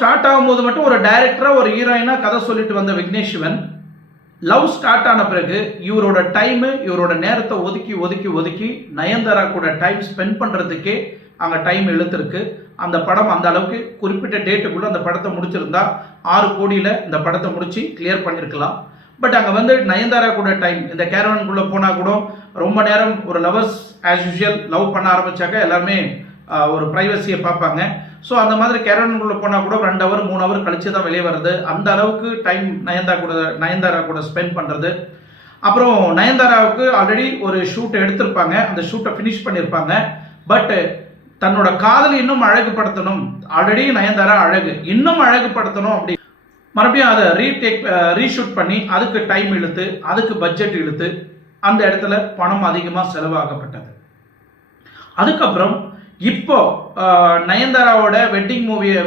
Start ஆகும்போது மட்டும் ஒரு டைரக்டரா ஒரு ஹீரோயினா கதை சொல்லிட்டு வந்த விக்னேஷ் சிவன் லவ் ஸ்டார்ட் ஆன பிறகு இவரோட டைம் இவரோட நேரத்தை ஒதுக்கி ஒதுக்கி ஒதுக்கி நயன்தாரா கூட டைம் ஸ்பெண்ட் பண்றதுக்கே அங்கே டைம் இழுத்துருக்கு. அந்த படம் அந்த அளவுக்கு குறிப்பிட்ட டேட்டுக்குள்ள அந்த படத்தை முடிச்சிருந்தா 6 கோடியில் இந்த படத்தை முடிச்சு கிளியர் பண்ணியிருக்கலாம். பட் அங்கே வந்து நயன்தாரா கூட டைம் இந்த கேரவனுக்குள்ளே போனால் கூட ரொம்ப நேரம் ஒரு லவர்ஸ் ஆஸ் யூஷுவல் லவ் பண்ண ஆரம்பிச்சாக்க எல்லாருமே ஒரு ப்ரைவசியை பார்ப்பாங்க. ஸோ அந்த மாதிரி கேரவனுக்குள்ளே போனால் கூட 2 ஹவர் 3 ஹவர் கழிச்சு தான் வெளியே வருது. அந்த அளவுக்கு டைம் நயன்தாரா கூட ஸ்பெண்ட் பண்ணுறது. அப்புறம் நயன்தாராவுக்கு ஆல்ரெடி ஒரு ஷூட் எடுத்திருப்பாங்க, அந்த ஷூட்டை ஃபினிஷ் பண்ணியிருப்பாங்க. பட் தன்னோட காதல் இன்னும் அழகுபடுத்தணும், ஆல்ரெடி நயன்தாரா அழகு இன்னும் அழகுபடுத்தணும் அப்படி மறுபடியும் அதை ரீஷூட் பண்ணி அதுக்கு டைம் இழுத்து அதுக்கு பட்ஜெட் இழுத்து அந்த இடத்துல பணம் அதிகமாக செலவாகப்பட்டது. அதுக்கப்புறம் இப்போ நயன்தாராவோட வெட்டிங் வீடியோ